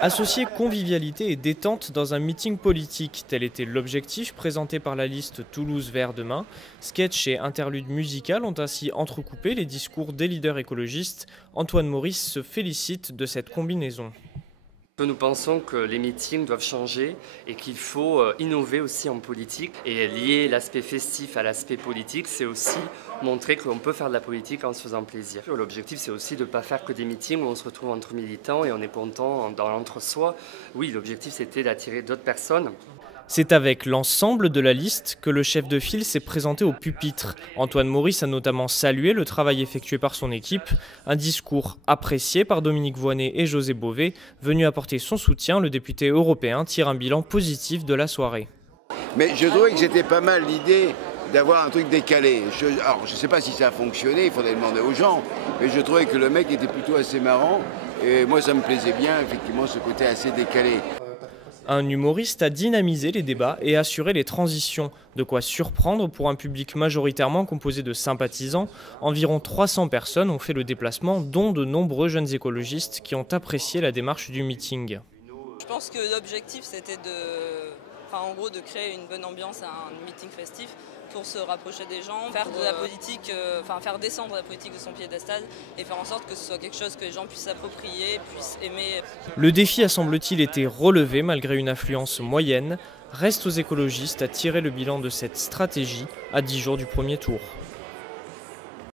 Associer convivialité et détente dans un meeting politique, tel était l'objectif présenté par la liste Toulouse Vert Demain. Sketch et interlude musical ont ainsi entrecoupé les discours des leaders écologistes. Antoine Maurice se félicite de cette combinaison. Nous pensons que les meetings doivent changer et qu'il faut innover aussi en politique. Et lier l'aspect festif à l'aspect politique, c'est aussi montrer qu'on peut faire de la politique en se faisant plaisir. L'objectif, c'est aussi de ne pas faire que des meetings où on se retrouve entre militants et on est content dans l'entre-soi. Oui, l'objectif, c'était d'attirer d'autres personnes. C'est avec l'ensemble de la liste que le chef de file s'est présenté au pupitre. Antoine Maurice a notamment salué le travail effectué par son équipe, un discours apprécié par Dominique Voynet et José Bové. Venu apporter son soutien, le député européen tire un bilan positif de la soirée. Mais je trouvais que c'était pas mal l'idée d'avoir un truc décalé. Alors je ne sais pas si ça a fonctionné, il faudrait demander aux gens, mais je trouvais que le mec était plutôt assez marrant et moi ça me plaisait bien, effectivement, ce côté assez décalé. Un humoriste a dynamisé les débats et assuré les transitions, de quoi surprendre pour un public majoritairement composé de sympathisants. Environ 300 personnes ont fait le déplacement, dont de nombreux jeunes écologistes qui ont apprécié la démarche du meeting. Je pense que l'objectif c'était en gros de créer une bonne ambiance à un meeting festif pour se rapprocher des gens, faire de la politique, faire descendre la politique de son piédestal et faire en sorte que ce soit quelque chose que les gens puissent s'approprier, puissent aimer. Le défi a semble-t-il été relevé malgré une affluence moyenne. Reste aux écologistes à tirer le bilan de cette stratégie à 10 jours du premier tour.